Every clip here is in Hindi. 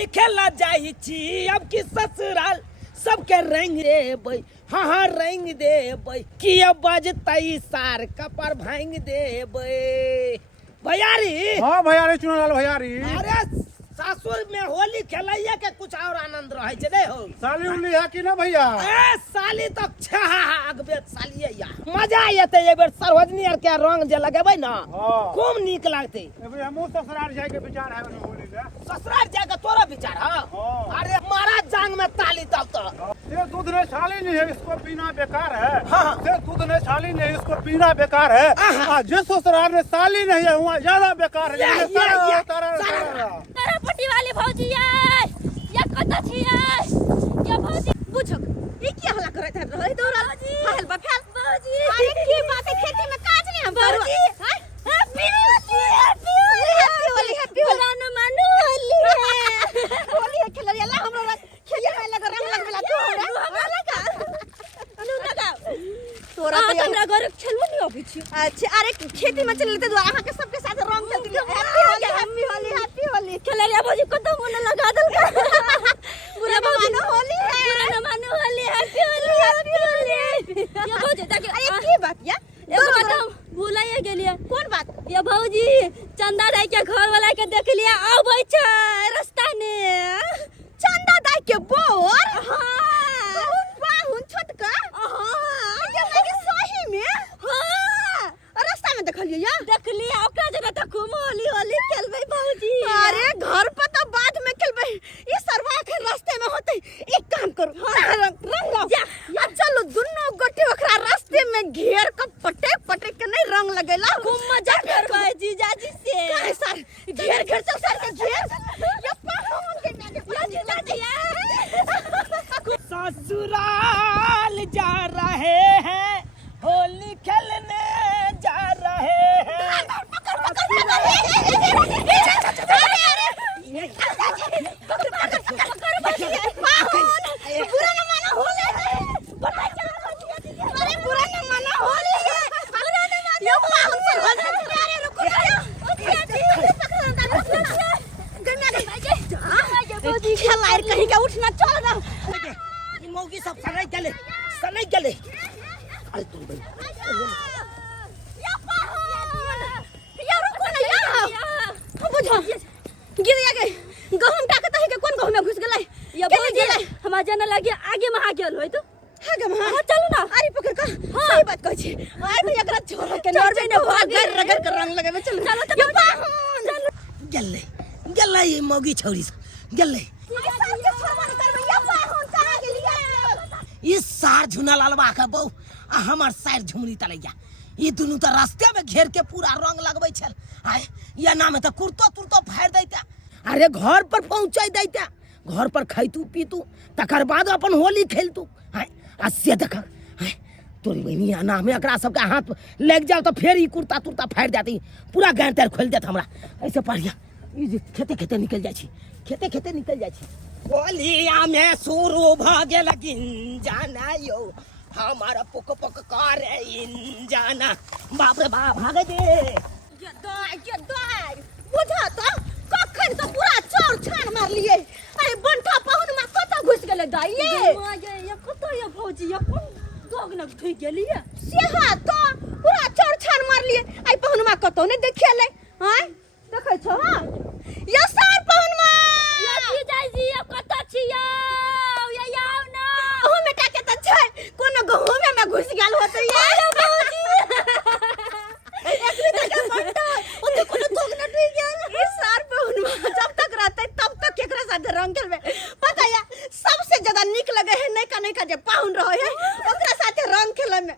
होली खेला जाई छी अब की ससुराल सबके रंग देबै हाँ हाँ रंग देबै कि अब बजतै सार कपर भांग देबै भैयारी। हाँ भैयारी चुनलाल भैयारी। अरे सासुर में होली खेलैया के कुछ और आनंद रहे छे नहीं हो। साली उली है कि ना भैया? ए साली तो छागबे साली या मजा आते ये बेर सरवजनी आर के रंग जे लगेबै ना खूब नीक लागते। एबे हमहु ससुराल जाय के विचार है होली में। ससुराल जाय के तोरा विचार है? अरे मारा जांग में ताली तब तो ये दूध ने छाली नहीं है इसको पीना बेकार है। हाँ। ये दूध ने छाली नहीं इसको पीना बेकार है। जिस ससुराल में साली नहीं है वहाँ ज्यादा बेकार है। तारा पट्टी वाली भौजी या कत छियै या भौजी बुझो ई की हल्ला करत है रहे दौरा हाल बा फैल भौजी। अरे की बात है खेती में काज नहीं हम भौजी हैप्पी होली ना मानो होली है खेलरिया ला हमरा खेले में लगा रंग लगला तोरा लगा अनु लगा तोरा तो हमरा घर खेलबो नहीं अभी छी। अच्छा अरे खेती में चलते दो अहां के सबके साथ रंग खेलती हैप्पी होली खेलरिया भौजी कतो मन लगा दल का पूरा मानो होली है पूरा मानो होली हैप्पी होली ये भौजी देख अरे की बात या एगो बात हम भूलाइए गेलिए। कौन बात? ये भौजी चंदा दाई के घर वाला के देख लिया आबै छै रास्ता ने। चंदा दाई के बोर? हां बाहुन छोटका। हां ये लगे सही में? हां रास्ता में देखलिए या देख लिया ओकरा जने त खूब होली होली खेलबै भौजी। अरे घर पर तो बाद में खेलबै ये सरवा के रास्ते में होते। एक काम करो रंग या चलो दोनों गोटे ओकरा रास्ते में घेर के पटे के नहीं रंग लगेला खूब मजा करबै जीजाजी से। काहे सर घेर चल सर के घेर ये पाहुन के जीजाजी ससुराल जा रहे हैं होली खेलने जा रहे हैं। बुरा न मानो होली अरे बुरा न मानो होली बुरा न मानो यो पाहुन से होली अरे रुको खेलायर कहीं का उठना चल ना ये मौगी सब सनई गेले अरे तुम भाई या पाहुन या रुको ना या बुझो गिर गए गहूम टाकत है के कौन गहूम में घुस गेलै या बोल गेलै हमरा जाने लगे आगे में आ गेल होय तो आगे में हां चलो ना अरे पकड़ का सही बात कहै छी आइ तो एकरा छोरा के नॉर्वे ने भाग रगड़ के रंग लगावे चलो चलो तो गेले ये मौगी छौरी गेले इस सार झुना लालबा के बहू आ हमर सार झुमरी तलैया ये दुनू तो रास्ते में घेर के पूरा रंग लगबै छल। आय या नाम त कुर्तो फाड़ दैता। अरे घर पर पहुंचाई दैता घर पर खैतू पीतू तकर बाद अपन होली खेलतू। आय आ से देख आय तोरी बहनी नाम में एकरा सबके हाथ लग जाओ तो फिर ई कुर्ता तुर्ता फाड़ जाती पूरा गांठ तार खोल देत हमरा। ऐसे पढ़िया ई खेते निकल जाय छी खेते निकल जाय छी। होलिया में शुरू भ गेल जाना यो हमारा पुक करे जाना बाप रे बाप भागे दे ये दाई बुझा तो कखन तो पूरा चोर छान मार लिए। अरे बंठा पाहुन में कत घुस गेले दाई ये कत ये भौजी ये कौन दोग न धुई गेली है सेहा तो पूरा चोर छान मार लिए। आई पाहुन में कत ने देखेले हां देखै छ हां ये सार पाहुन में ये जीजाजी ये कत छियौ ये याव ना ओ में टाके त छै कोनो गहूम में घुस गेल होतै ये भौजी एकरे तक बंठा ओते कोनो दोग न धुई गेल ई सार पाहुन में जब तक रहते तब तक केकरा साथ रंग खेलबे पता या सबसे ज्यादा निक लगे है नहीं का जे पाहुन रहे है ओकरा साथे रंग खेले में।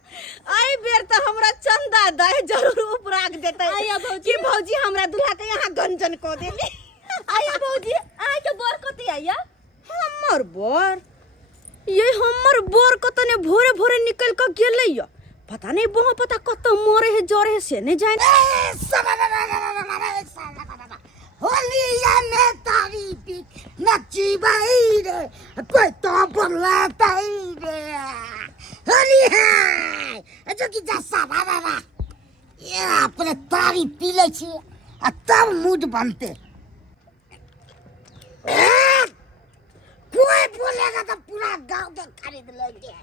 आई बेर त हमरा चंदा दे जरूर उपराग देते आया भौजी भौजी हमरा दुल्हा के यहां गंजन को देली। आया भौजी आय के बोर कती आया हमर बोर ये हमर बोर कतने भोरे भोरे निकल के गेलै या पता नहीं बहु पता कत मोरे है जोरे है से नहीं जाने। होलिया में तारी पी नची बाई रे कोई तो बोला ताई रे होली है जो कि जैसा बाबा ये अपने तारी पी ले छी आ तब मूड बनते। जाएगा तो पूरा गांव के खरीद लेंगे।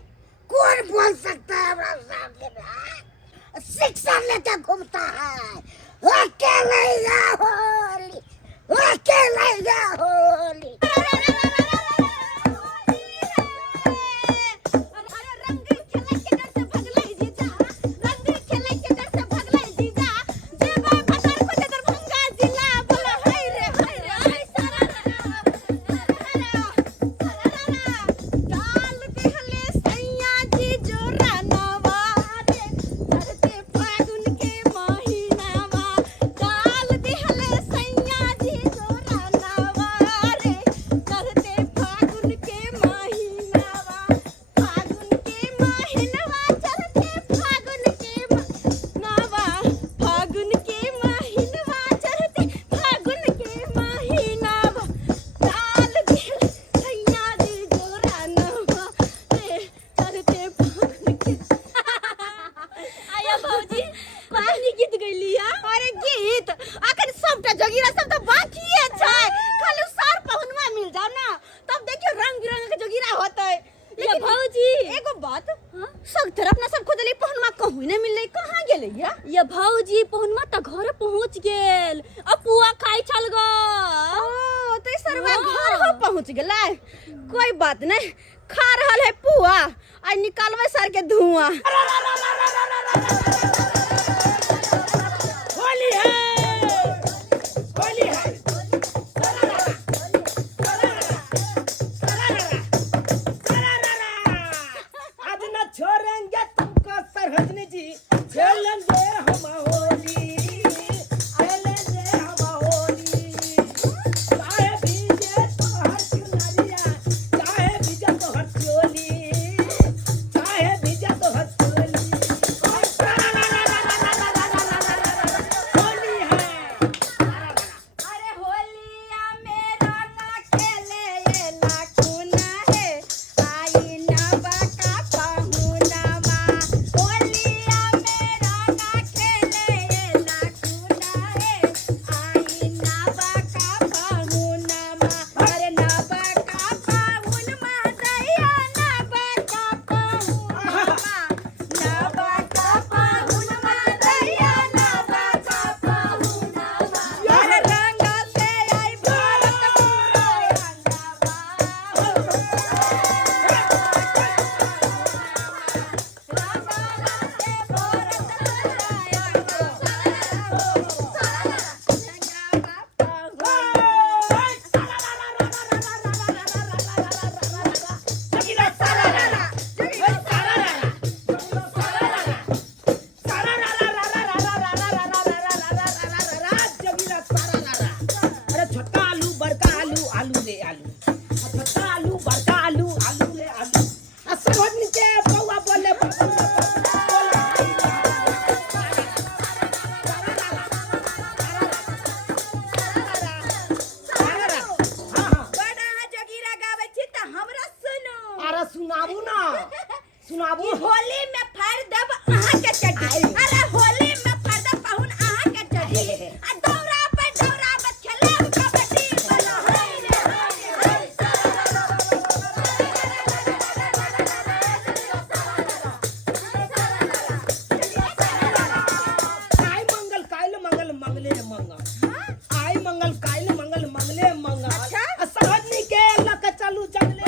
कौन बोल सकता है हमरा सामने में? शिक्षा लेके घूमता है, अकेले या होली, अकेले या होली। ये भौजी पहुनमा त घर पहुंच गेल, अब पुआ खाई चल गो। ओ तो सरवा घर हो पहुंच गेलै, कोई बात नहीं, खा रहल है पुआ आ निकालबै सर के धुआं। होली है, होली है। आज न छोड़ेंगे तुमको सरहदनी जी, खेलेंगे हम होली, खेलेंगे हम होली। चाहे भीजे तो हर चुनरिया, चाहे भीजे तो हर चोली, चाहे भीजे तो हर चोली। होली है। अरे होलिया मेरा ना खेले ये लाखुना है, आई ना बाका पाहुना मा। होलिया मेरा ना खेले ये लाखुना है, आई ना बाका पाहुना मा। अरे ना बाका पाहुन मा दैया, ना बाका पाहुन मा, ना बाका पाहुन मा दैया, ना बाका पाहुन मा। अरे रंगा से आई भारत पूरा अरे छोटा आलू बड़का आलू, आलू ले आलू, छोटा आलू बड़का आलू, आलू ले आलू। सरहद नीचे बउआ बोले बड़ा जोगीरा गावे छी त हमरा सुनु। अरे सुनाबू ना, सुनाबू। होली में फाड़ दब अहाँ के चटी, अरे होली में फाड़ दब पाहुन अहाँ के चटी। आ दौरा पे खेले कबड्डी बोलो हाय रे हाय आई मंगल काइल मंगल मंगले मंगल, आई मंगल काइल मंगल मंगले मंगल। अच्छा। सरहद नीचे लक चलू जंगले।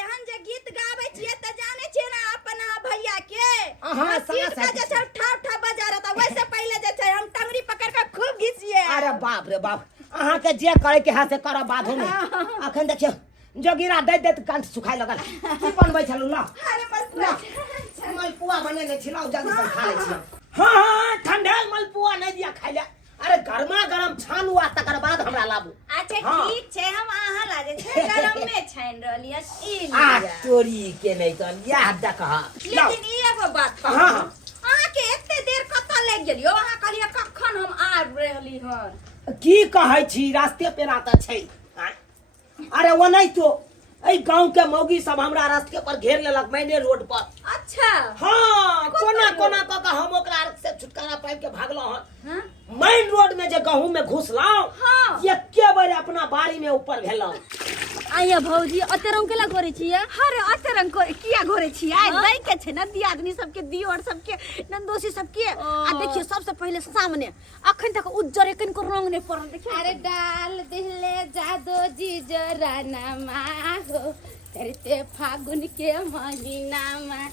एहन जे गीत गावे छियै त जाने छियै ना अपना भैया के। हाँ, सीट समझ पे जे छै ठा ठा बजा रहता, वैसे पहले जे छै हम टंगरी पकड़ के खूब घिसिए। अरे बाप रे बाप, अहाँ के जे करे के हाथ से करब बाधो में। अखन देखियो जोगिरा दैत दैत कंठ सुखाय लगल। की बनबै छलू ना? अरे बस मलपुआ बनेने छिलौ, जल्दी से खा लै छियै। हाँ, ठंडा मलपुआ नहीं दिया खाय ले। अरे गरमा गरम छानू आ तकर बाद हमरा लाबू। अच्छा हाँ। ठीक छै, हम अहाँ लाजे छै गरम में छाइन रहलियै ई आ लिअ। तोरी के नहीं तो याद देख। लेकिन ई एगो बात कहू, हाँ, हाँ। अहाँ के एते देर कतऽ लागि गेलियो? अहाँ कहलियै कखन हम आबि रहली हन। की कहै छी, रास्ते पेरा त छै। आँय? अरे वो नहीं तो ए गांव के मौगी सब हमरा रास्ते पर घेर लेलक, मैंने रोड पर। अच्छा हाँ, कोना कोना क के हम ओकरा से छुटकारा पाबि के भागलो हन। हाँ? मैं गहूं में घुस लाओ हाँ। ये के बार अपना बाड़ी में ऊपर भेलो आइया भौजी अते रंग केला घोरे छियै अरे अते रंग को किया घोरे छियै दई के छै न दियादनी सबके दियोर सबके नंदोसी सबके आ देखिए सबसे पहले सामने अखन तक उज्जर एकन को रंग नहीं पड़ल देखिए अरे डाल दिले जादो जी जराना मागो करते फागुन के महीना में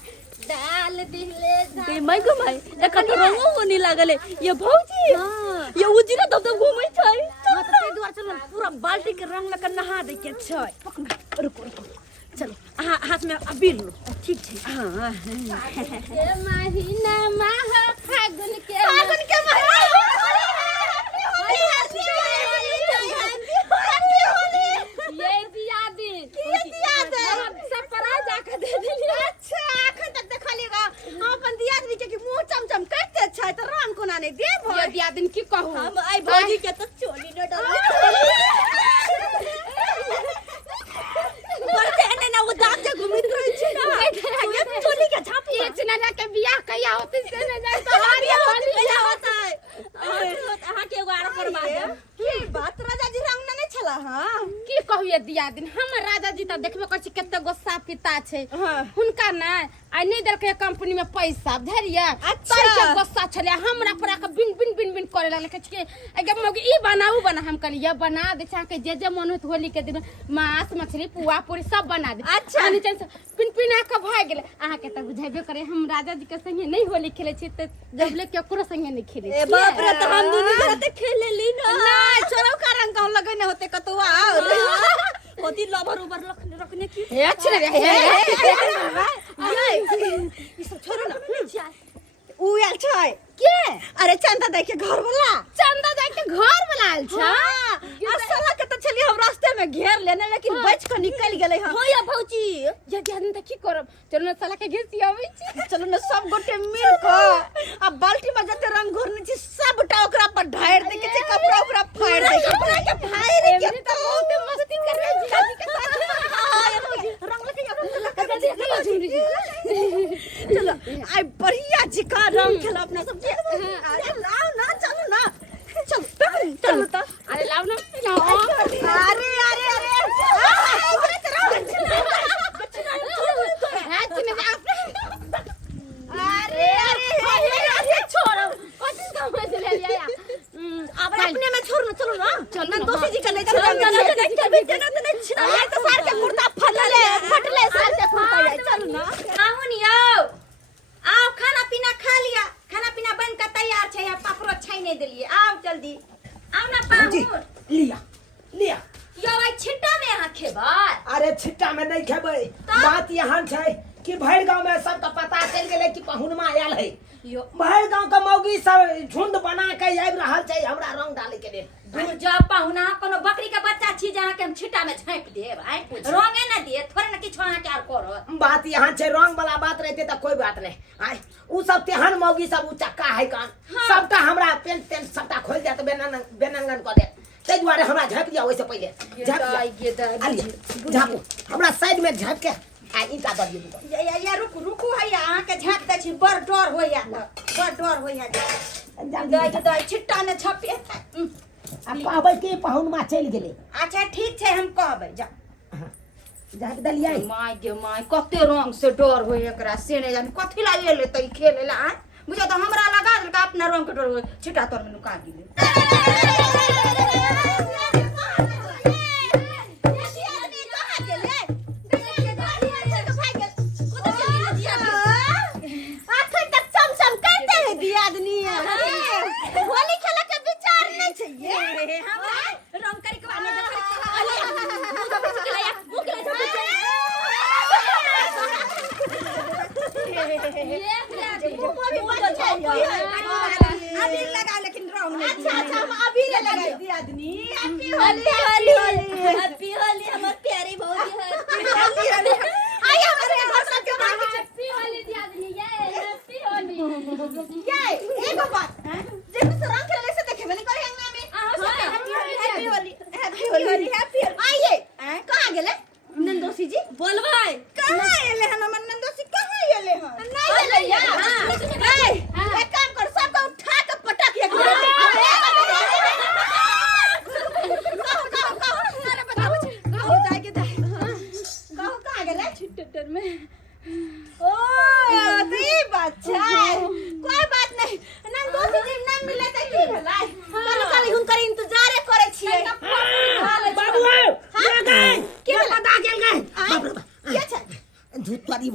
डाल दिले दे माय गो माय देखा तो रंगो होने लागले ये भौजी ये उजरा दब दब घूमै छै हां त ते द्वार चल पूरा बाल्टी के रंग लगा नहा दे के छै पकना रुको चलो हाथ में अबीर लो ठीक छै हां के महीना में फागुन के ये दिया दिन सब परा जाके दे दिली अच्छा अखन तक देखलिएगा अपन दियादनी के कि मुंह चमचम करते छै त रंग कोना नहीं देब ये दिया दिन की कहूं हम आई भौजी के त चोली न डर बरते एने ना वो दांत जे घुमित रहै छै ना ये चोली के झापी एक जना के बियाह कहिया होते से न जाए तो हारिया होली कहिया होता है अहाँ के एगो आरो करवा दे की बात राजा जी रंग नहीं छला हां की कहू ये दिया दिन हम राजा जी त देखबे कर छी कते गोस्सा पिता छै हुनका ना आई नहीं देलकै कंपनी में पैसा धरिया अच्छा के गोस्सा छले हमरा पर के बिन बिन बिन बिन करे लागले कहै छी एगे मौगी ई बनाऊ बना हम कहली ये बना दे छा के जे मन होत होली के दिन मांस मछली पुआ पूरी सब बना दे अच्छा नीचे से पिन पिना के भाग गेले अहाँ के त बुझाइबे करे हम राजा जी के संगे नहीं होली खेले छी त जबले केकरो संगे नहीं खेले ए बाप रे त हम दुनु जते खेले ली ना नहीं छोरो का रंग कहूं लगने होते कतवा और होती लवर ऊपर रखने की अच्छा ये सब छोड़ो ना उ आल छै के अरे चंदा दे के घर वाला चंदा जाय के घर बनाल छ असला के त चली हम रास्ते में घेर लेने लेकिन बच के निकल गेलै हम होया भौजी ये दिन त की करब चलो ना साला के घिसी आबै छी चलो ना सब गोटे मिल के आ बाल्टी में जते रंग घोरने छी सबटा ओकरा पर ढार दे के छै कपड़ा ओकरा फाड़ दे के कपड़ा के फाड़ के त बहुत मस्ती कर रहे जी दादी के साथ रंग लगे चलो आई बढ़िया जिका रंग खेला अपना सब अरे लाओ ना चलो ना चल तो अरे लाओ ना अरे अरे अरे अरे छोड़ो कथि समझ ले लिया अब अपने में छोड़ ना चलो ना चल ना दोषी जी का ले चलो ना नहीं छिना ये तो सार के कुर्ता फटले सार के कुर्ता है चल ना आहुन यो आओ खाना पीना खा लिया खाना पीना बन के तैयार छै पापड़ो छाइने देलिए आओ जल्दी आओ ना पाहुन लिया लिया यो आई छिट्टा में यहाँ खेबै अरे छिट्टा में नहीं खेबै बात यहाँ छै कि भैर गांव में सब तो पता चल गेले कि पहुनमा आयल है यो भैर गांव के मौगी सब झुंड बना के आबि रहल छै हमरा रंग डाले के लेल दूर जा पाहुना कोनो बकरी के बच्चा छी जहाँ के हम छिट्टा में झाँप देब आई रंगे ना दिए थोड़े ना किछो अहाँ के आर करो बात यहाँ छै रंग वाला बात रहते तो कोई बात नहीं आय उ सब तेहन मौगी सब उ चक्का है कान सबटा हमरा पेंट तेंट सबटा खोल देत बेनंगन क दे तै दुआरे हमरा झाँप दिया ओइसे पहले झाँप झाँपू हमरा साइड में झाँप के आ ईटा द दियौ या रुकू है अहाँ के झाँप दै छी बड़ डर होइया बड़ डर होइया दई छिट्टा ने छपे आ पाबै के पहुनमा चलि गेलै अच्छा ठीक छै हम कहबै जा झाँप दलियै माय गे माय कते रंग से डर होय एकरा से ने जाने कथि ला एले तै खेले ला आ बुझा त हमरा लगा देलका अपना रंग के डर होय छिटा तोर में नुका गेले होली खेला के विचार नहीं चाहिए हम रंग करी के बाने अभी लगा लेकिन रंग नहीं अच्छा हम अभी लगा दी आदमी हैप्पी होली हमर प्यारी भौजी हैप्पी होली आय हमारे घर सब के हैप्पी होली दी आदमी ये हैप्पी होली ये एगो बात जे में रंग खेले से देखे बने करे अंगना में हैप्पी होली आइए कहां गेले नंदोसी जी बोलबै कहां एले हन हमर नंदोसी कहां एले हन नहीं एले यार नहीं एक काम कर सबको उठा के पटक एक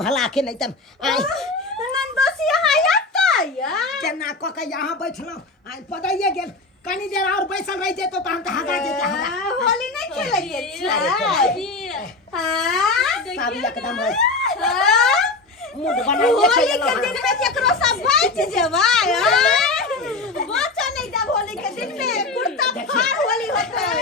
भला के नहीं तन आई नंदोसी यहाँ आता या केना क के यहाँ बैठलो आई पदाइए गेल कनी देर और बैसल रह जे तो हम त हगा जे हमरा होली नहीं खेलेंगे सब एकदम है हाँ मुंड बनाइए होली के खेलो दिन में केकरो सब बच जेबा बचा नहीं जब होली के दिन में कुर्ता फाड़ होली होता है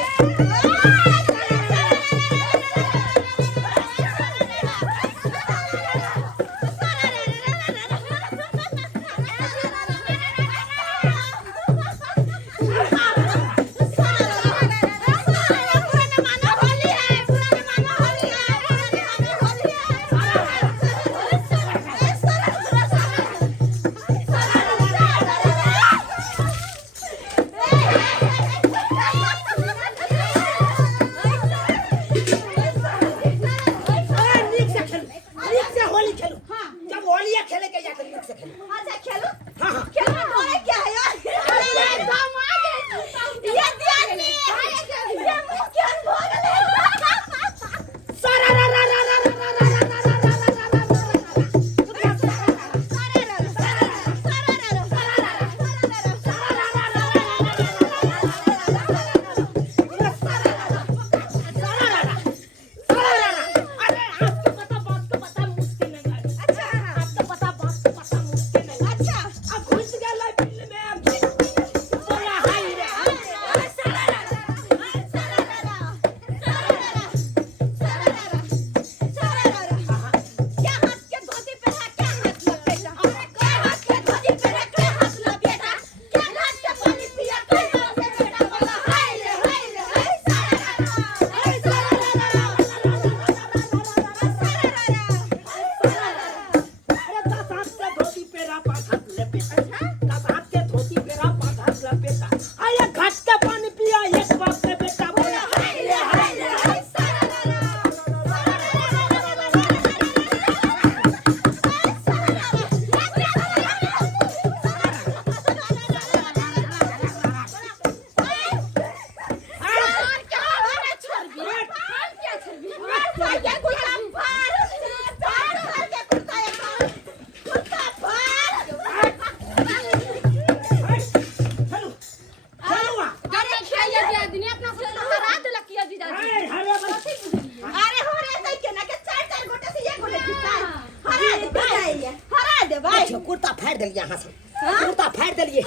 कुर्ता फाड़ दिल यहाँ से कुर्ता फाड़ दिलिए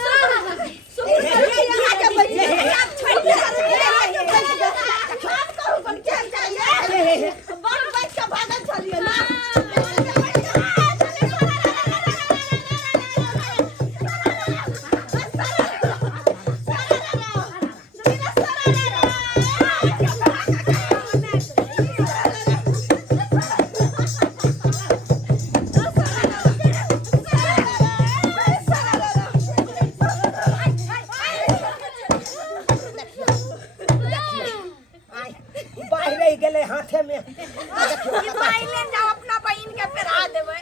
हाथे में अपना बहन के पेरा देवे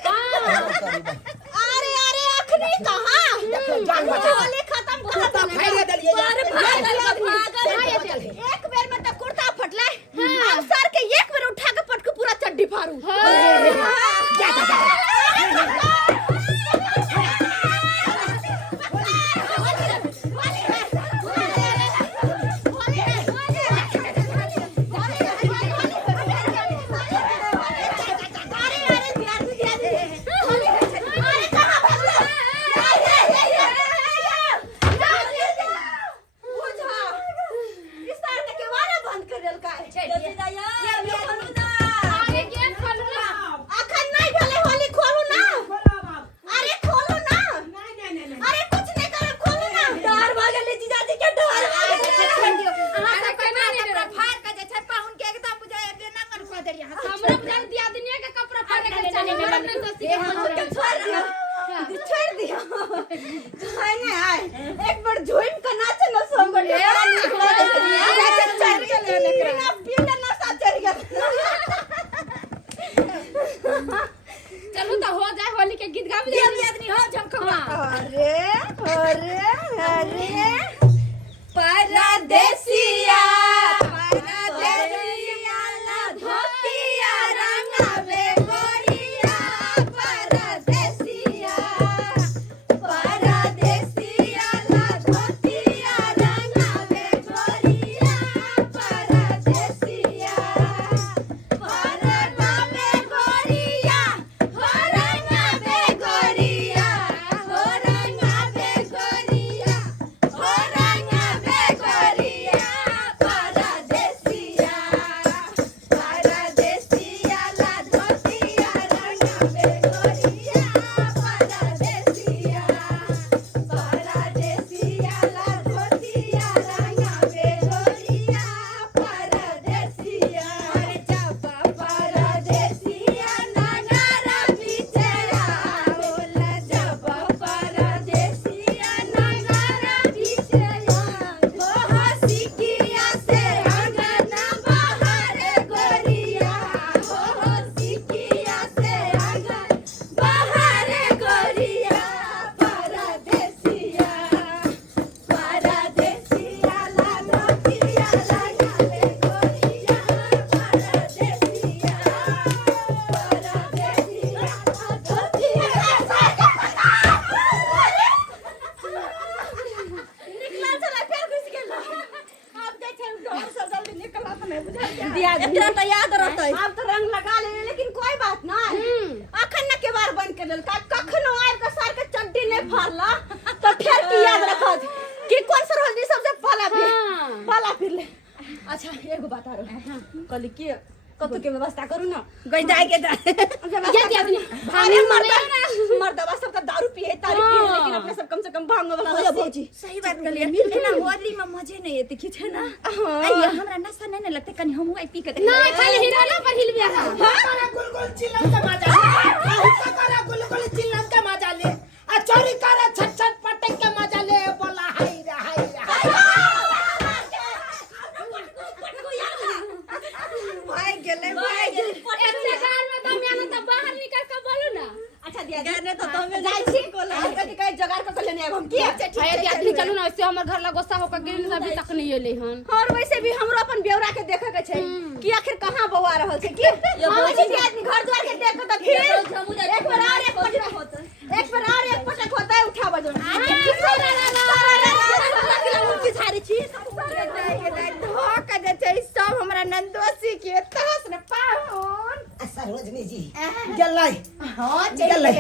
अरे अरे अखनी कहां होली खत्म कर फाड़ दिलिए एक बेर में तो कुर्ता फटले अब सर के एक बेर उठा के पटक पूरा चड्डी फाड़ू एक बार झूम का नाच न सो गए चलो तो हो जाए होली के गीत गावे आदमी हो झमकवा अरे अरे अरे परदेसिया परदेसिया ला धोतिया रंगावे गोरिया याद एकरा तो याद रहतै अब तो रंग लगा ले लेकिन कोई बात ना अखन न के बार बंद कर लेल कखनो आइब के सर के चड्डी नहीं फाड़ला तो फिर की याद रखत कि कौन सा रोज सबसे पाला फिर ले अच्छा एगो बात आ रहा कहली कि कतो के व्यवस्था करू ना गई जाए के जल्दी आदमी भारे मर्दवा सब त दारू पिए तारी पिए लेकिन अपने सब कम से कम भांग वाला हो भौजी सही बात कहलिए मिल ना होली में मजे नहीं आते कि है ना अइया हमरा नशा नहीं लगते कनी हम आई पी के ना खाली हिराना पर हिल गया तारा गुलगुल चिल्लन का मजा ले तारा गुलगुल चिल्लन का मजा ले आ चोरी करे छट छट पटक के मजा ले बोला हाय रे भाई गेले एक जगह में तुम यहाँ तो बाहर निकल के बोलो ना अच्छा दिया घर ने तो तुम जाई छी कोला कदी कई जगह के लेने आब हम की अरे दियादनी चलू ना वैसे हमर घर ला गोस्सा होकर गिरन अभी तक नहीं एले हन और वैसे भी हमरो अपन बेवरा के देखे के छै कि आखिर कहां बौआ रहल छै कि हम जी आदमी घर द्वार के देख के तो फिर एक बार और एक पटक होता एक बार और एक पटक होता है उठा बजो पिछाड़ी छी धोखा दे छै सब हमरा नंदोसी के तहस न पाहुन सरोजनी जी गेलै हां गेलै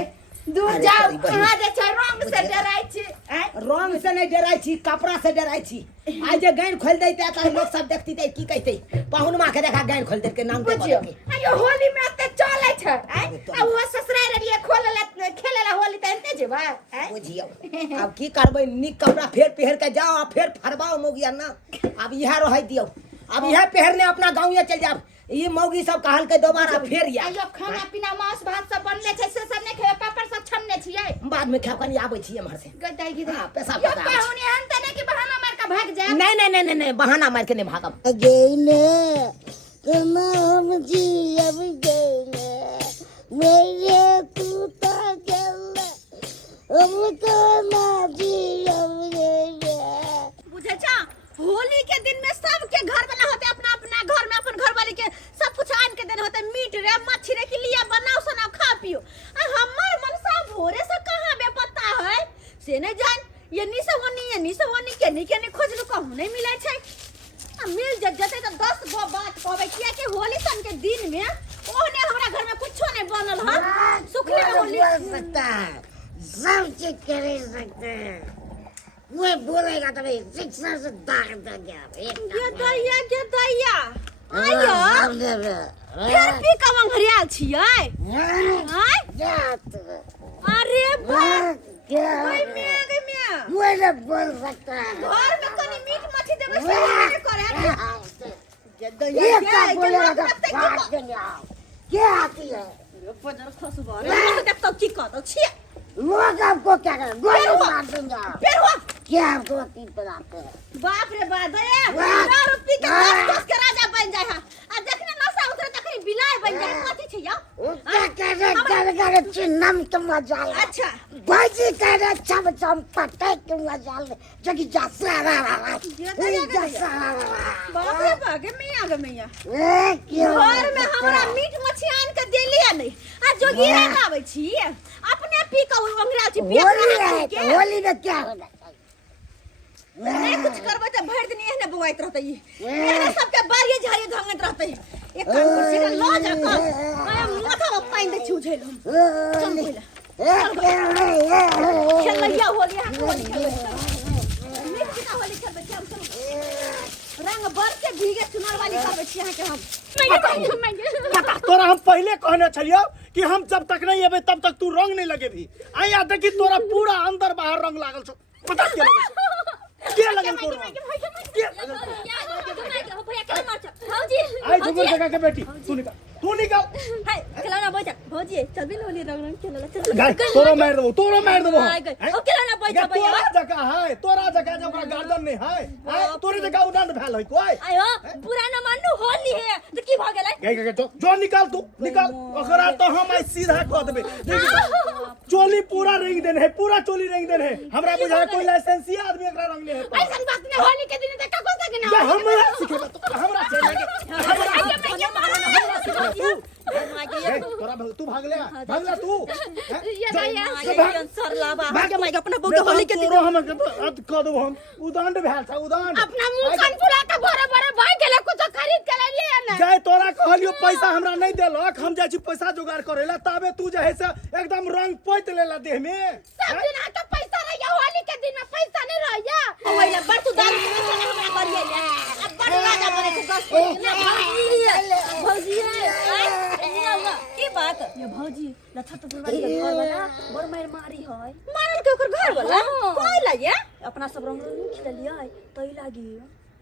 दूर जाओ कहां जे छै रंग से डराई छी रंग से नहीं डराई छी कपड़ा से डराई छी आज जे गैन खोल देते त लोग सब देखती त की कहते पाहुनमा के देखा गैन खोल देत के नाम पे बोल के अयो होली में त चले छै आ वो ससुराल रे खोलला खेलला होली त एते जेबा बुझियो अब की करबै निक कपड़ा फेर पहन के जाओ आ फेर फरबाओ मोगिया ना अब यह रह दियो अब यह पहनने अपना गांव चल जाब ये मौगी सब कहल के दोबारा फेर या अयो खाना पीना मांस भात सब बनले छै से सब ने खेबे पापड़ सब छन्ने छियै बाद में खाव कनी आबै छी हमर से गदाई गिदा पैसा यो पाहुनी हन त ने कि बहाना मार के भाग जाए नहीं बहाना मार के नहीं भागब अगेले कना हम जी अब गेले मेरे टूटा गेले अब कना जी अब गेले बुझे छा होली के दिन में सबके घर वाला होते अपना अपना घर में अपन घर वाले के सब कुछ आन के देने होते मीट रे मच्छी रे के लिए बनाओ सुनाओ खा पियो आ हमर मनसा भोरे से कहां बे पता है से नहीं जान ये नी से वनी के खोजलु कहू नहीं मिले छै आ मिल जते तो 10 गो बात कहबे किया कि होली सन के दिन में ओने हमरा घर में कुछो नहीं बनल ह सुखले में होली सकता सब चीज कर सकते हैं वो बोलेगा तो भाई शिक्षा से दाग देंगे के दैया आयो फिर भी कमंग हरियाल छियै अरे कोई में वो नहीं बोल सकता है घर में कनी मीट मछली देबे से नहीं करे ये क्या बोलेगा तो भाग देंगे आप क्या आती है पजर खसुबा देख तो की कहत छियै लोग आपको क्या करें गोली मार देंगे आप फिर हुआ क्या आपको वकील बनाते हैं बाप रे बा दया दारू पी के दस के राजा बन जाय है आ देखने नशा उतरे तखनी बिलाय बन जाय कथि छै या क्या कह रहे कर चिन्नम तुम मजाल अच्छा बाजी कह रहे छम छम पटे तुम मजाल जो कि जैसा बाप रे बा के मियां ए क्यों घर में हमरा मीट मछली आन के देलिए नहीं आ जोगी रे लाबै छी अपने पी के अंगरा छी पेट होली में क्या होना नहीं कुछ करबे त भर दिन एहने बुआइत रहतै एहने सबके बारिये झाड़िये धंगत रहतै एक काम कर सीधा लो जा का आया माथा में पानी दे छुझेल चल पहिला खेल लिया होली होली खेलबे चल रंग बर के भीगे चुनार वाली करबे छी यहां के हम पता तोरा हम पहले कहने छलियो कि हम जब तक नहीं अबे तब तक तू रंग नहीं लगेबी आया देखी तोरा पूरा अंदर बाहर रंग लागल छो पता क्या लगल तोरा क्या लगल भैया के मार भौजी आई झुमर जगह के बेटी तू निकाल हाय खिलौना बैठ भौजी चल भी होली रंग खेलला चल गाय तोरो मार देबो ओ खिलौना बैठ भैया तोरा जगह जो ओकरा गार्डन नहीं है तोरे जगह उड़ान भेल है कोई आयो पुराना मानू होली है तो की भ गेलै गाय जो निकाल तू निकाल ओकरा तो हम आई सीधा कह देबे चोली पूरा रंग देने है पूरा चोली रंग देने है हमरा बुझाय कोई लाइसेंसी आदमी एकरा रंग ले है ऐसन बात नहीं होली के दिन तक को सके ना हमरा सिखेबा तो हमरा से लगे हमरा तोरा तू भाग ले तू सर लाबा भागे माई अपना बौके होली के तोरो हम क दो हम उदंड भेल छ उदंड अपना मुंह कान फुला के भरे भरे भाई गेले कुछ खरीद के लिए ना जाय तोरा कहलियो पैसा हमरा नहीं देलक हम जाय छी पैसा जुगाड़ करेला तबे तू जे है से एकदम रंग पोत लेला देह में सब दिन तो पैसा रहिया होली के दिन में पैसा नहीं रहिया ओइला बड़ तू दारू के चले हमरा करिए ले अब बड़ राजा बने के दस भौजी की बात ये भौजी लथा तो बुरबारी के घर वाला बड़ मार मारी है मारल के ओकर घर वाला कोई लागे अपना सब रंग खिला लिया है तई लागी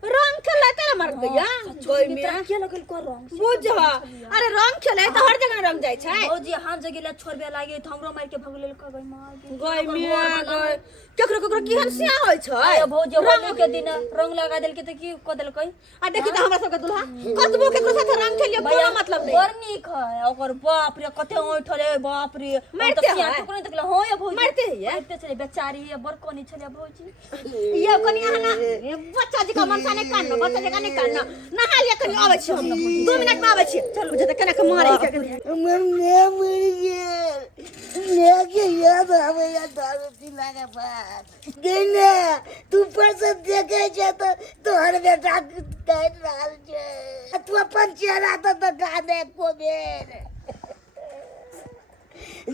रंग खेला तेरा मर गया कोई में के लगल को रंग बुझ अरे रंग खेले तो हर जगह रंग जाय छै भौजी हम जगह ला छोड़बे लागे त हमरो मार के भगले क गई मार गई में गई केकरो की हंसिया होय छै भौजी होली के दिन रंग लगा देल के त की क देल कई आ देखि त हमरा सब के दुल्हा कतबो केकरो साथे रंग खेलिए कोनो मतलब नहीं बड़ नीक है ओकर बाप रे कते ओठले बाप रे मारते है तो कोन तकला हो या भौजी मारते है मारते छले बेचारी बड़ कोनी छले भौजी ये कोनी आना बच्चा जी का मन ने काटना बच्चा जगह नहीं काटना नहा लिया कनी आवे छी हम 2 मिनट में आवे छी चल मुझे त केना के मारे के मरने मर गए के याद आवे या दारू पीला के बाद देने तू पर से देखे छ तो तोहर बेटा काट रहल छै तू अपन चेहरा तो गाने को बेर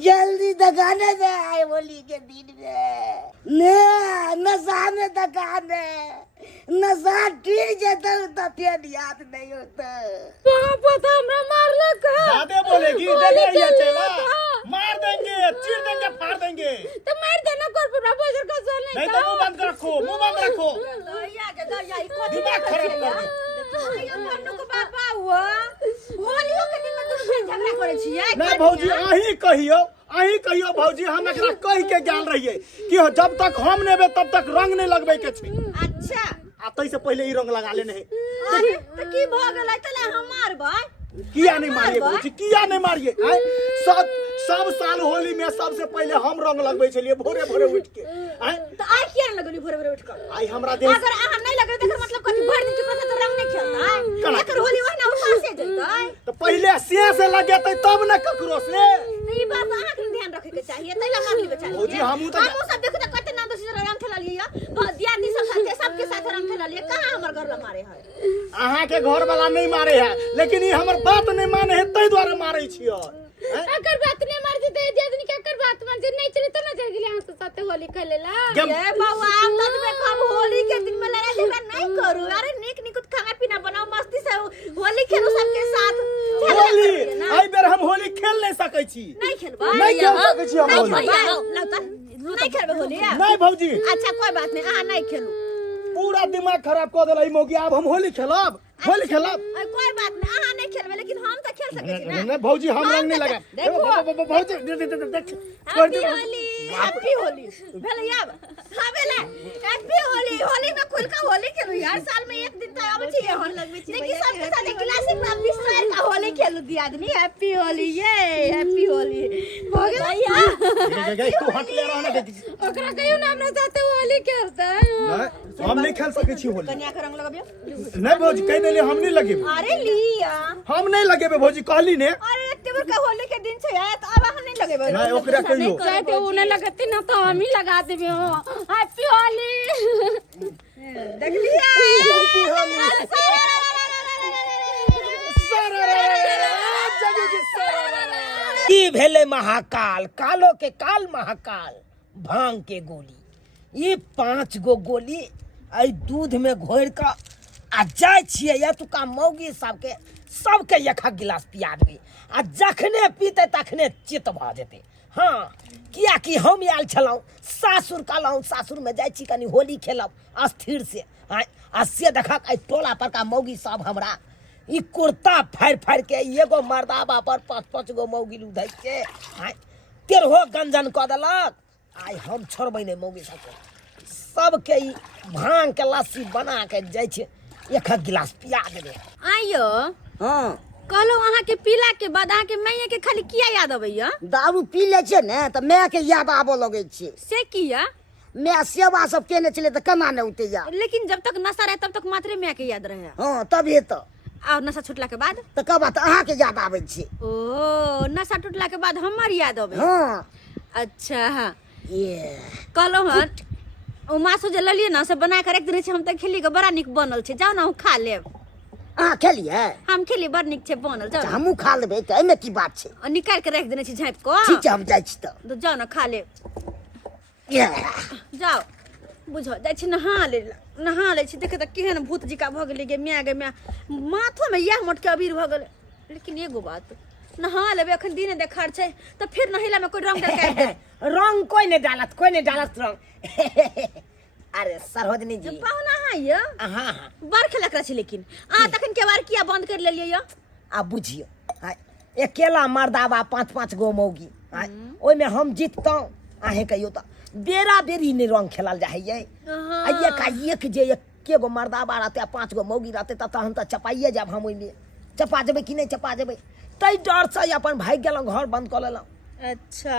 जल्दी दुकाने में आए होली के दिन में ने नशा में दुकाने नशा ठीक जता तो फिर याद नहीं होता कहां पता हमरा मारला का ज्यादा बोलेगी देखे ये चला मार देंगे चीर देंगे फाड़ देंगे तो मार देना कर पूरा बाजार का सोल नहीं तो मुंह बंद रखो दया के दया ई को दिमाग खराब कर दे ये मन्नू को बाबा हुआ होलियो के दिन में तू झगड़ा करे छियै नहीं भौजी अही कहियो भौजी हम एकरा कह के गेल रहिए कि जब तक हम नेबे तब तक रंग नहीं लगबे के छै अच्छा आ तै से पहले ही रंग लगा लेने है अरे त की भ गेलै तले हम मारबै किया नहीं मारिए भौजी किया नहीं मारिए आय सब साल होली में सबसे पहले हम रंग लगबै छलिए भोरे भोरे उठ के आय त आइ किया लगली भोरे भोरे उठ के आय हमरा देश अगर अहाँ नहीं लगे तकर मतलब कथि भर दिन चुप से रंग नहीं खेलता एकर होली ओहना उपास से जइतै तो पहले से लगेतै तब न ककरो से ई बात अहाँ के ध्यान रखे के चाहिए तैला मार लेबे चाहिए भौजी हमहू सब देखो त कते नाम दोसर रंग खेला लिया दियादी सब साथे सबके साथ रंग खेला लिया कहां हमर घर ला मारे है अहाँ के घर वाला नहीं मारे है लेकिन ई हमर बात नहीं माने है तै द्वारा मारै छियै अगर बात नहीं मार देते ये आदमी क्या कर बात मान जे नहीं चले तो ना चल गेले हम साथे होली खेलेला ये बाबा आप तब में कब होली के दिन में लड़ाई झगड़ा नहीं करू अरे नीक नीक खाना पीना बनाओ मस्ती से होली खेलो सबके साथ होली आई बेर हम होली खेल नहीं सकै छी नहीं खेलबा नहीं खेल सकै छी हम होली नहीं खेलबे होली नहीं भौजी अच्छा कोई बात नहीं अहाँ नहीं खेलू पूरा दिमाग खराब कर देलै मौगी अब हम होली खेलब कोई बात नहीं अहाँ नहीं खेलबे लेकिन हम तो खेल सकै छी ना नहीं भौजी हम रंग नहीं लगा देखो भौजी देख हैप्पी होली भेलै अब हां भेलै हैप्पी होली होली में खुल का होली खेलू यार साल में एक दिन तो आबै छी हम लगबै छी देखि सबके साथ क्लासिक में विस्तार का होली खेलू दी आदमी हैप्पी होली ये हैप्पी होली हो गया तू हट ले रहा ना ओकरा कहियो ना हमरा साथे होली खेलता हम नहीं खेल सकै छी होली कन्या के रंग लगबियो नहीं भौजी कह देले हम नहीं लगेबे अरे लिया हम नहीं लगेबे भौजी कहली ने अरे अक्टूबर का होली के दिन छै तो अब हम नहीं लगेबे नहीं ओकरा कहियो साथे उने लगते ना तो हम ही लगा देबे हो हैप्पी होली देख लिया हैप्पी होली ई भेले महाकाल कालो के काल महाकाल भांग के गोली ये 5 गो गोली आई दूध में घोर का आ जाय छिए या तुका मौगी सबके एक गिलास पिया देबे आ जखने पीते तखने चित भ जेते हाँ किया कि हम आयल छलौं सासुर कहलौं सासुर में जाय छी कनी होली खेलब अस्थिर से आ से देखक आई टोला पर का मौगी सब हमरा ई कुर्ता फाड़ के एगो मर्दाबा पर 5-5 गो मौगी उधै के तेरहो गंजन क देलक आई हम छोड़बै नहीं मौगी सबके ई भांग के लस्सी बना के जाय छै एक गिलास पिया देबे आइयो हां कहलो अहाँ के पीला के बाद अहाँ के मैया के खाली किया याद अबैया दारू पी ले छै ने त मैं के याद आबो लगे छै से किया मैं सेवा सब केने छले त केना ने उते या लेकिन जब तक नशा रहे तब तक मात्र मैया के याद रहे हां तभी तो और नशा छूटला के बाद तो कब बात अहाँ के याद आबै छै ओ नशा टूटला के बाद हमार याद अबे हाँ अच्छा हाँ ये कहलो हन ओ मासू जे ललिए ना से बना के रख देने छै हम त खेली के बड़ा निक बनल छै जाओ ना हम खा लेब अहाँ खेलिए हम खेली बड़ निक छै बनल जाओ हमहूँ खा लेबै तऽ एहिमे की बात छै और निकाल के रख देने छी झाँप को ठीक छै हम जाइ छी तऽ तो जाओ ना खा ले ये जाओ बुझो जाइ छी नहा ले छी देखे त केहन भूत जिका भ गेलै गे माय माथो में यह मोटके अबीर भ गेलै लेकिन एगो बात नहा लेबे अखन दिने देखार छै त फिर नहिला में कोई रंग डलका दे रंग कोई नहीं डालत रंग अरे सरोजनी जी पाहुना है ये हाँ बार खेलक रह छी लेकिन आ तखन के बार किया बंद कर लेलिए ये आप बुझियो अकेला मर्दाबा 5-5 गो मौगी ओइमे हम जीततौ आहे कहियो त बेरा बेरी ने रंग खेलल जाय है एक जे एके गो मर्दाबा रहते 5 गो मौगी रहते तहन त चपाइए जाब हम ओइमे चपा जेबै कि नहीं चपा जेबै तै डर से अपन भाग गेलौ घर बंद कर लेलौ अच्छा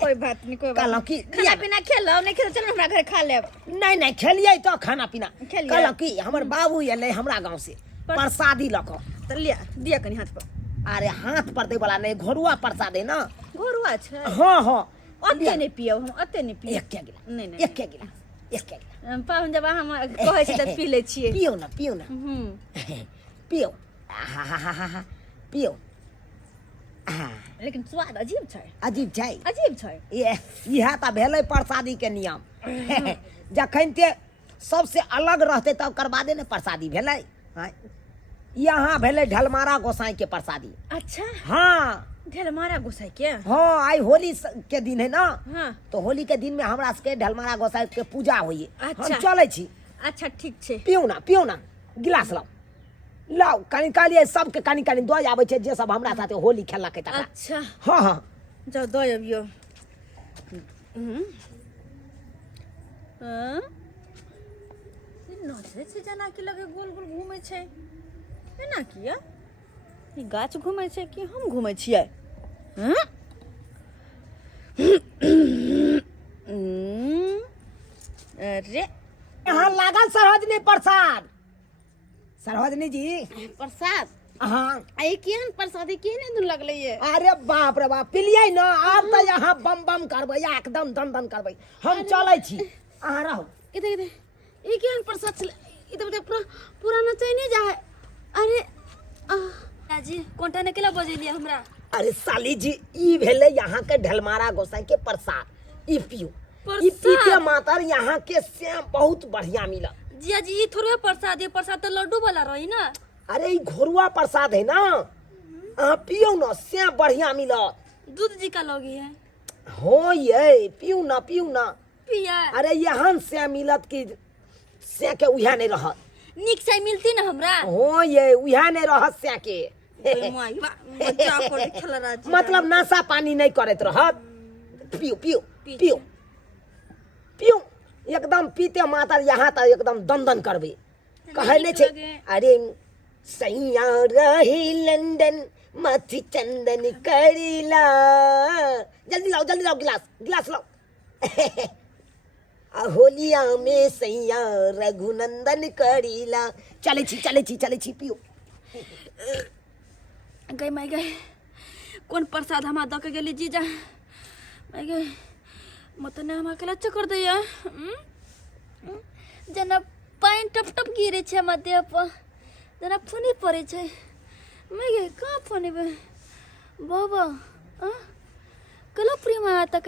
कोई बात नहीं कोई बात कहलौ कि खाना पीना खेलो नहीं खेलो चलो हमरा घर खा लेब नहीं खेलिए तो खाना पीना खेलियै। कहलौ कि हमर बाबू एलै हमरा गांव से प्रसादी लक त लिया दिया कनी हाथ पर अरे हाथ पर दे वाला नहीं घरुआ प्रसाद है ना घरुआ छै हाँ ओते नहीं पियो हम ओते नहीं पियो एक के गिला नहीं नहीं एक के गिला पाहुन जब हम कहै छै त पी ले छियै पियो ना पियो हा पियो लेकिन स्वाद अजीब छै अजीब छै इएह त भेलै प्रसादी के नियम जखन ते सबसे अलग रहते तब करबादे ने प्रसादी भेलै यहाँ भेलै ढलमारा गोसाई के प्रसादी अच्छा हाँ ढलमारा गोसाई के हाँ आई होली के दिन है ना हाँ तो होली के दिन में हमरा सबके ढलमारा गोसाई के पूजा होइए अच्छा। हम चलै छी अच्छा ठीक छै पियो ना गिलास लाओ कनी कालिए सबके कनी दो आबै छै जे सब हमरा साथे होली खेललक है तकरा अच्छा हाँ जाओ दो अबियो नचे छै जेना कि लगे गोल गोल घूमै छै एना किया ई गाछ घूमै छै कि हम घूमै छियै अरे यहाँ लागल सरोजनी प्रसाद सरोजनी जी प्रसाद हाँ आई केहन प्रसादी केहन दूर लगले ये अरे बाप रे बाप पिलियै न आब त यहाँ बम बम करबै एकदम दन करबै हम चलै छी अहाँ रहू इधर ई केहन प्रसाद छले इधर पूरा नचैने जा है अरे जी कोंटा ने केला बजेलिए हमरा अरे साली जी ई भेले यहाँ के ढलमारा गोसाई के प्रसाद ई पियो ई पीते मातर यहाँ के सेम बहुत बढ़िया मिला जिया जी थोड़े प्रसाद ये प्रसाद तो लड्डू वाला रही ना अरे ई घोरुआ प्रसाद है ना अहाँ पियो ना सेम बढ़िया मिला दूध जी का लोगी है हो ये पियो ना पिया अरे यहाँ से मिलत की से के उहा नहीं रहत निक से मिलती ना हमरा हो ये उहा नहीं रहत से के मतलब नशा पानी नहीं करत रहत पियो एकदम पीते मातर यहाँ तक एकदम दन करबे कहे नहीं छे अरे सैया रही लंदन मथी चंदन करीला जल्दी लाओ गिलास लाओ होलिया में सैया रघुनंदन करीला चले छी पियो गई कौन प्रसाद हम दऽ के गेली जीजा गई मत ने हम अकेला चक्कर दैया जना पानि टप टप गिरे छै हमरा देह पर जना फुनी पड़े छै गई कहाँ फुनी बाबा कला प्रेमा तक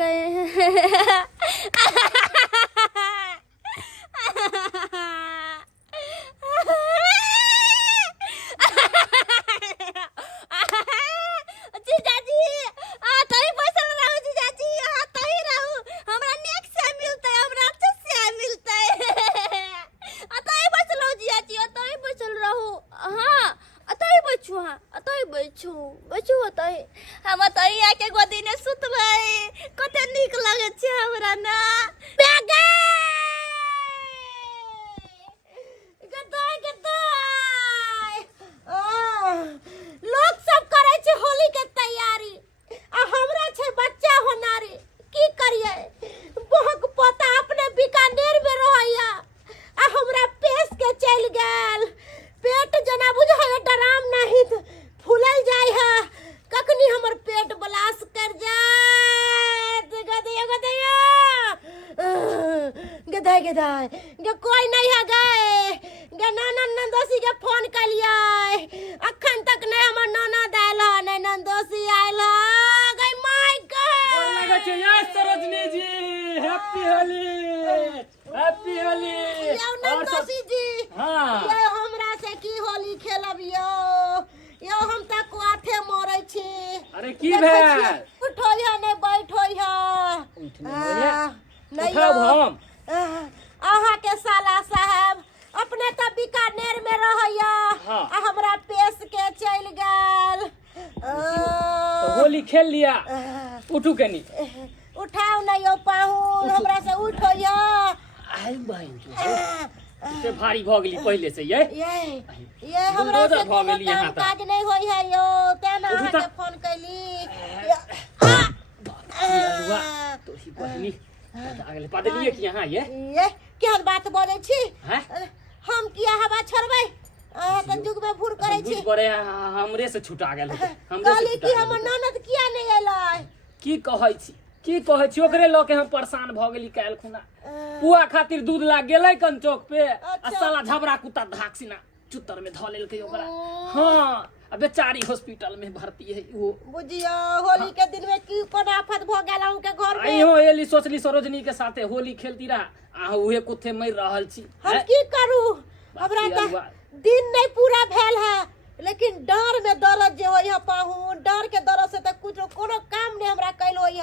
हम आके गोदी ने सुतबै कते नीक लगे छै हमरा ना लोग सब करे छै होली के तैयारी आ हमरा छै बच्चा होनारी की करिए बहक पोता अपने बीकानेर में रहैया आ हमरा पेश के चल गेल पेट जना बुझाय डराम गे दाई गे कोई नहीं है गए गे नाना नंदोसी के फोन कर लिया अखन तक नहीं हमर नाना दाला नहीं नंदोसी आइला गई माय गॉड लगे छै यस सरोजनी जी हैप्पी होली हैप्पी होली यो नंदोसी जी हां ये हमरा से की होली खेलब यो हम तक कुआथे मरै छी अरे की भेल उठोइया नहीं बैठोइया नहीं हम अहाँ के साला साहब अपने तो बीकानेर में रहैया आ हमरा पेश के चल गेल तो होली खेल लिया उठू कनी उठाओ नहीं यो पाहुन हमरा से उठोइया आई बहन ते भारी भ गेली पहले से ये हमरा से कोनो काम काज नहीं होई है यो तेना अहाँ के फोन कैली तो ही बहनी अगले पादलिए कि यहाँ ये केहन बात बोलै छी हैं हम किया हवा छोड़बै अहाँ के जुग में भूर करै छी करे हमरे से छुटा गेल हमरे कहली कि हमर ननद किया नहीं एलै की कहै छी ओकरे ल के हम परेशान भ गेली काल खुना पुआ खातिर दूध लाग गेलै कन चौक पे आ साला झबरा कुत्ता धाकसिना चुत्तर में ध लेलकै ओकरा हां अब बेचारी हॉस्पिटल में भर्ती है वो बुझियो होली के दिन में की कोन आफत भ गेल अहूं के घर में आई हो एली सोचली सरोजनी के साथे होली खेलती रहा आ उहे कुत्ते मर रहल छी हम की करू हमरा त दिन नहीं पूरा भेल है लेकिन डर में दर्द जे होय पाहू डर के दर्द से त कुछ कोनो काम नहीं हमरा कैल होय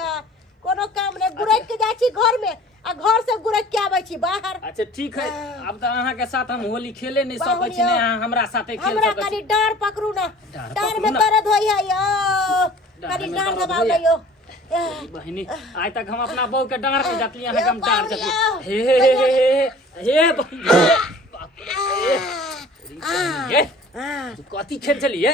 कोनो काम नहीं गुरक के जाय छी घर में आ घर से गुरक के आबै छी बाहर अच्छा ठीक है अब त अहाँ के साथ हम होली खेले नहीं सकै छी ने अहाँ हमरा साथे खेल हमरा सकै छी कनी डर पकड़ू ना डर में दर्द होय है यो कनी डर दबाव ले यो बहनी आज तक हम अपना बहू के डांट के जाती है हम डांट जाती हे हे तू कथी खेल चलिए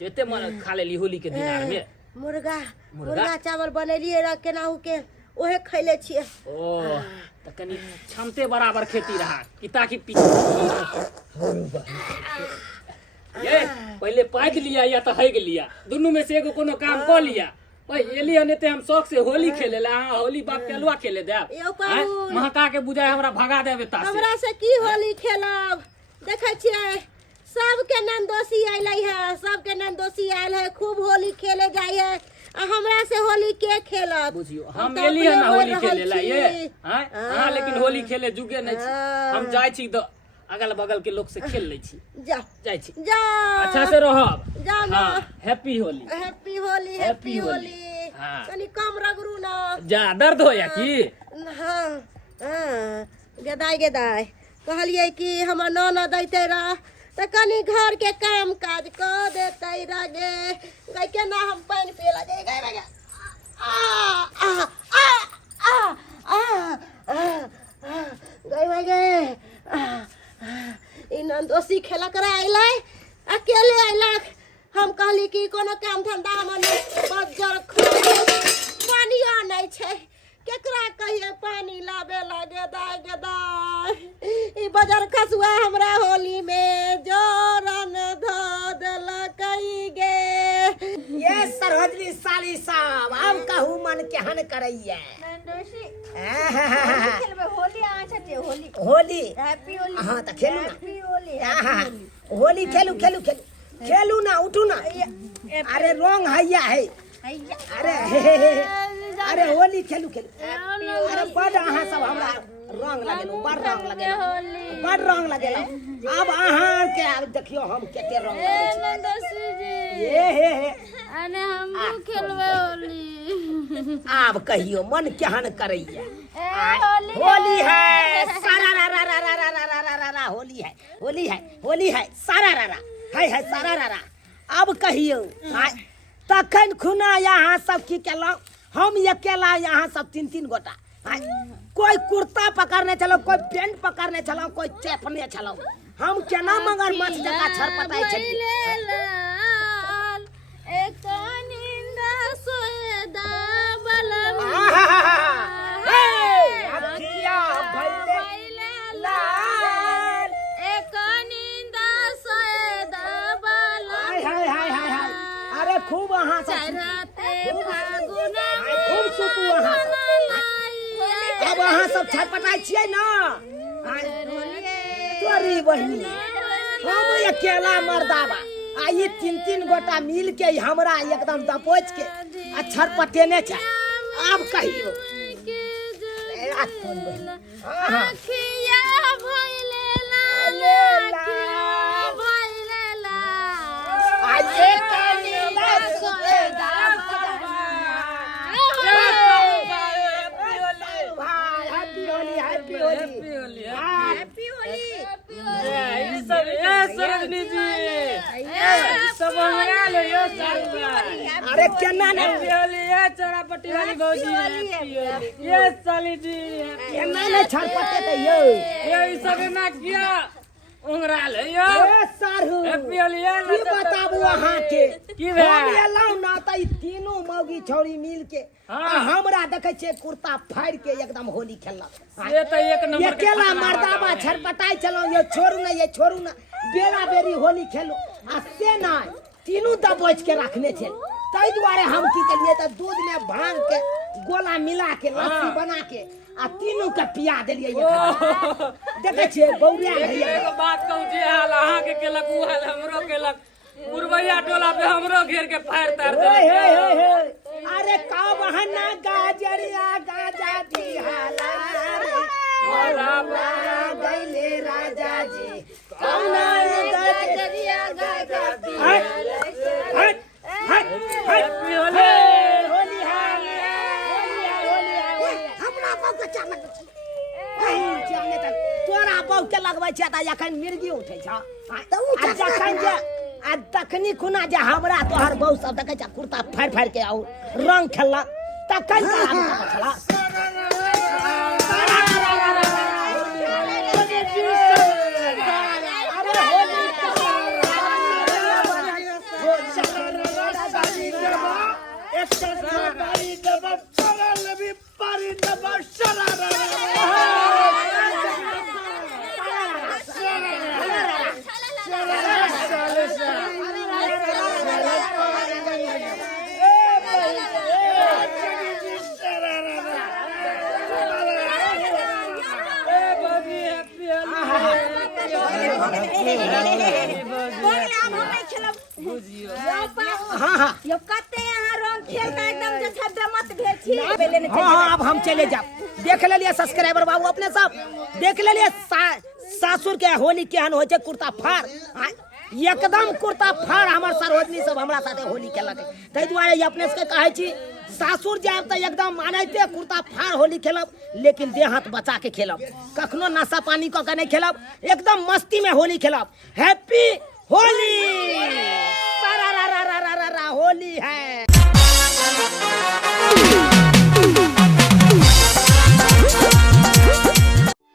जेते मन खा लेली होली के दिन में मुर्गा चावल बनेलिए रख के नाहू के ओहे खैले छिए ओ त कनी क्षमते बराबर खेती रहा कि ताकि ये पहले पाक लिया या तो हैग लिया दोनों में से एगो कोनो काम क लिया भाई एली हनेते हम शौक से होली खेले ला होली बाप के अलवा खेले दे महका के बुझाय हमरा भगा देबे ता हमरा से की होली खेलब देखै छियै सबके नंदोसी आइलै है सबके नंदोसी आइल है खूब होली खेले जाय है आ हमरा से होली के खेलब बुझियो हम एली है ना होली खेले ला ये हां हां लेकिन होली खेले जुगे नहीं छी हम जाय छी तो अगल बगल के लोग से खेल ले छी जाय छी जा अच्छा से रहब जा ना happy Holi happy Holi happy Holi कनी कम रगरू ना जा दर्द होया की हां गेदाय कहलिए कि हमर नाना दैते रह त कनी घर के काम काज क देतै रगे गई के ना हम पानी पी लगे गई लगे गई इ नंदोसी खेला कर आइलै अकेले आइलक हम कहली कि कोनो काम धंधा हमर बजर पानिया नहीं छै केकरा कहिए पानी लाबे लगे दाय इ बजर खसुआ हमरा होली में जोरन ध देलक गे ये सरहदली साली साहब अब कहू मन केहन करैया नंदोसी खेलबे होली आ छते होली हैप्पी होली हां त खेलू ना हैप्पी होली होली खेलू ना उठू ना अरे रंग हैया है अरे होली खेलू अरे बड़ अहाँ सब हमरा रंग लगेलू बड़ रंग लगेलू अब अहाँ के अब देखियो हम केते रंग नंदोसी जी हे अरे हम खेलबे होली अब कहियो मन केहन करैया होली है सारा रा होली है सारा रा है सारा रा अब कहियो तखन खुना यहाँ सब की केलौ हम अकेला यहाँ सब तीन गोटा कोई कुर्ता पकड़ने चलो कोई पेंट पकड़ने चलो कोई चेपने चलो हम केना मगर मछ जका छरपटाई छै एक निंदा सोएदा बलम अखिया भइले लाल एक निंदा सोएदा बलम हाय अरे खूब अहाँ सब राते फागुन खूब सुतू अहाँ अब अहाँ सब छटपटाई छियै ना तोरी बहिनी हम अकेला मर्दाबा आ ये 3 गोटा मिल के हमरा एकदम दबोच के आ छरपटेने छै आब कहियो आखिया भइले लाल भइले लाल आजे कानी बस अरे केना ने चौरापट्टी वाली भौजी ये साली जी केना ने छरपटे ते यो ये सब ना किया उंगराल है यो ए सारू हैप्पी होली है की बताबू अहाँ के की भे हम एलौ ना त ई तीनों मौगी छौरी मिल के हमरा देखे छे कुर्ता फाड़ के एकदम होली खेललक ये तो एक नंबर के अकेला मर्दाबा छरपटाई चलो ये छोड़ू ना बेरा बेरी होली खेलू आ से ना तीनों दबोच के रखने छे तै दुआरे हम की करिए त दूध में भांग के गोला मिला के लस्सी बना के आ तीनों के पिया देलिए देखे छे बौरिया भैया एगो बात कहू जे हाल अहाँ के केलक उ हाल हमरो केलक पुरवैया टोला पे हमरो घेर के फाड़ तार देलक अरे का बहाना गाजरिया गाजा दी हाला रे बोला गइले राजा जी कौना गाजरिया गाजा दी हट हैप्पी होली होली हमरा बाप के चालक जाने तक तोरा बाप के लगबै छै त एखन मिर्गी उठै छ त उ जखन जे आ तखनी खुना जे हमरा तोहर बहु सब देखे छ कुर्ता फाड़ के आउ रंग खेलक तखन का हम पछला यो कते यहाँ रंग खेल का एकदम जे छड्डा मत भेल छी हाँ अब हम चले जाब देख लेलिए सब्सक्राइबर बाबू अपने सब देख लेलिए सासुर के होली केहन होइ छै कुर्ता फाड़ एकदम कुर्ता फाड़ हमर सरोजनी सब हमरा साथे होली खेलक तै दुआरे अपने से कहै छी सासुर जाब त एकदम मानैते कुर्ता फाड़ होली खेलब लेकिन देह हाथ बचा के खेलब कखनो नशा पानी क के नहीं खेलब एकदम मस्ती में होली खेलब हैप्पी होली सारा रा रा रा रा रा होली है